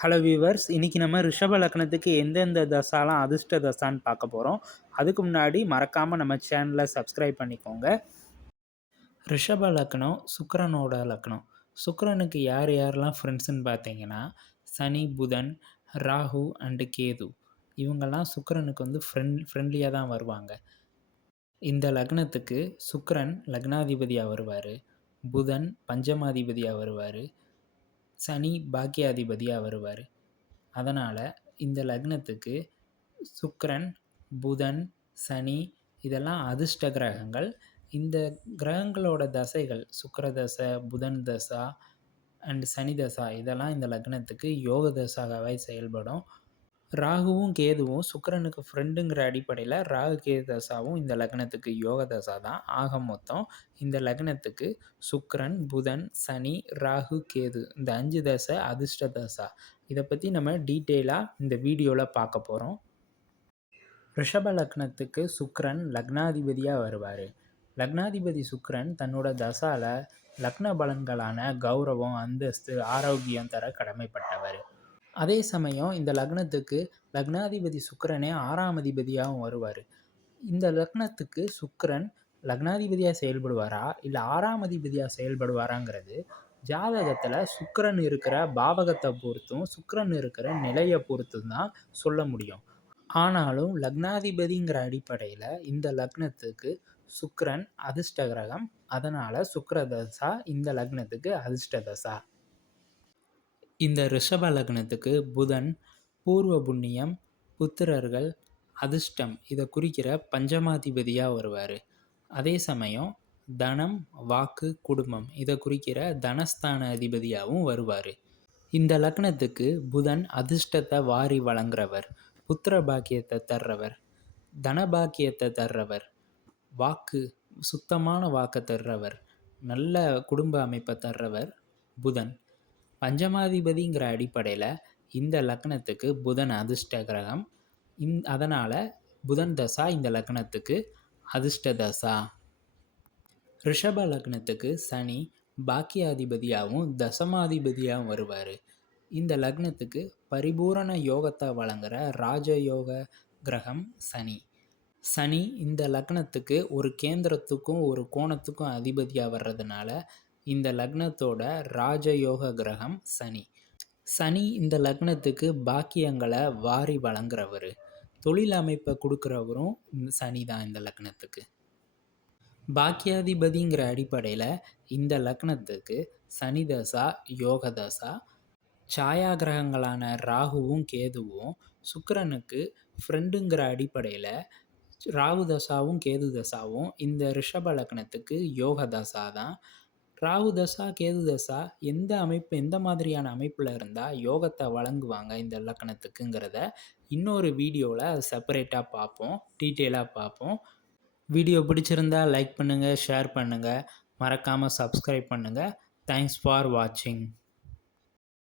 Hello viewers இன்றைக்கி நம்ம ரிஷப லக்னத்துக்கு எந்தெந்த தசாலாம் அதிர்ஷ்ட தசான்னு பார்க்க போகிறோம் அதுக்கு முன்னாடி மறக்காமல் நம்ம சேனலை சப்ஸ்கிரைப் பண்ணிக்கோங்க. ரிஷப லக்னம் சுக்கரனோட லக்னம். சுக்கரனுக்கு யார் யாரெல்லாம் ஃப்ரெண்ட்ஸுன்னு பார்த்தீங்கன்னா சனி புதன் ராகு அண்டு கேது. இவங்கெல்லாம் சுக்கரனுக்கு வந்து ஃப்ரெண்ட் ஃப்ரெண்ட்லியாக தான் வருவாங்க. இந்த லக்னத்துக்கு சுக்கரன் லக்னாதிபதியாக வருவார். புதன் பஞ்சமாதிபதியாக வருவார். சனி பாக்கியாதிபதியாக வருவார். அதனால் இந்த லக்னத்துக்கு சுக்கரன் புதன் சனி இதெல்லாம் அதிர்ஷ்ட கிரகங்கள். இந்த கிரகங்களோட தசைகள் சுக்கர தசை புதன் தசா அண்ட் சனி தசா இதெல்லாம் இந்த லக்னத்துக்கு யோக தசாகவே செயல்படும். ராகுவும் கேதுவும் சுக்கரனுக்கு ஃப்ரெண்டுங்கிற அடிப்படையில் ராகு கேது தசாவும் இந்த லக்னத்துக்கு யோக தசா தான். ஆக மொத்தம் இந்த லக்னத்துக்கு சுக்கரன் புதன் சனி ராகு கேது இந்த அஞ்சு தசை அதிர்ஷ்ட தசா. இதை பற்றி நம்ம டீட்டெயிலாக இந்த வீடியோவில் பார்க்க போகிறோம் ரிஷப லக்னத்துக்கு சுக்கரன் லக்னாதிபதியாக வருவார். லக்னாதிபதி சுக்கரன் தன்னோட தசால லக்ன பலன்களான கௌரவம் அந்தஸ்து ஆரோக்கியம் தர கடமைப்பட்டவர். அதே சமயம் இந்த லக்னத்துக்கு லக்னாதிபதி சுக்கரனே ஆறாம் அதிபதியாகவும் வருவார். இந்த லக்னத்துக்கு சுக்கரன் லக்னாதிபதியாக செயல்படுவாரா? இல்லை ஆறாம் அதிபதியாக செயல்படுவாராங்கிறது ஜாதகத்தில் சுக்கரன் இருக்கிற பாவகத்தை பொறுத்தும் சுக்கரன் இருக்கிற நிலையை பொறுத்தும் தான் சொல்ல முடியும். ஆனாலும் லக்னாதிபதிங்கிற அடிப்படையில் இந்த லக்னத்துக்கு சுக்கரன் அதிர்ஷ்ட கிரகம். அதனால் சுக்கர தசா இந்த லக்னத்துக்கு அதிர்ஷ்ட தசா. இந்த ரிஷப லக்னத்துக்கு புதன் பூர்வ புண்ணியம் புத்திரர்கள் அதிர்ஷ்டம். இதை குறிக்கிற பஞ்சமாதிபதியாக வருவார். அதே சமயம் தனம் வாக்கு குடும்பம். இதை குறிக்கிற தனஸ்தான அதிபதியாகவும் வருவார். இந்த லக்னத்துக்கு புதன் அதிர்ஷ்டத்தை வாரி வழங்குறவர். புத்திர பாக்கியத்தை தர்றவர். தனபாக்கியத்தை தர்றவர். வாக்கு சுத்தமான வாக்கை தர்றவர். நல்ல குடும்ப அமைப்பை தர்றவர் புதன். பஞ்சமாதிபதிங்கிற அடிப்படையில் இந்த லக்னத்துக்கு புதன் அதிர்ஷ்ட கிரகம் இந் அதனால் புதன் தசா இந்த லக்னத்துக்கு அதிர்ஷ்ட தசா ரிஷப லக்னத்துக்கு சனி பாக்கியாதிபதியாகவும் தசமாதிபதியாகவும் வருவார். இந்த லக்னத்துக்கு பரிபூரண யோகத்தை வழங்குகிற ராஜயோக கிரகம் சனி. சனி இந்த லக்னத்துக்கு ஒரு கேந்திரத்துக்கும் ஒரு கோணத்துக்கும் அதிபதியாக வர்றதுனால இந்த லக்னத்தோட ராஜயோக கிரகம் சனி. சனி இந்த லக்னத்துக்கு பாக்கியங்களை வாரி வழங்குறவர். தொழில் அமைப்பை கொடுக்குறவரும் சனி தான் இந்த லக்னத்துக்கு. பாக்கியாதிபதிங்கிற அடிப்படையில் இந்த லக்னத்துக்கு சனி தசா யோக தசா சாயா கிரகங்களான ராகுவும் கேதுவும் சுக்கரனுக்கு ஃப்ரெண்டுங்கிற அடிப்படையில் ராகு தசாவும் கேது தசாவும் இந்த ரிஷப லக்னத்துக்கு யோக தசா தான் ராகு தசா கேது தசா எந்த அமைப்பு எந்த மாதிரியான அமைப்பில் இருந்தால் யோகத்தை வழங்குவாங்க இந்த இலக்கணத்துக்குங்கிறத இன்னொரு வீடியோவில் செப்பரேட்டாக பார்ப்போம் டீட்டெயிலாக பார்ப்போம். வீடியோ பிடிச்சிருந்தா லைக் பண்ணுங்கள் ஷேர் பண்ணுங்கள் மறக்காமல் சப்ஸ்கிரைப் பண்ணுங்கள் தேங்க்ஸ் ஃபார் வாட்சிங்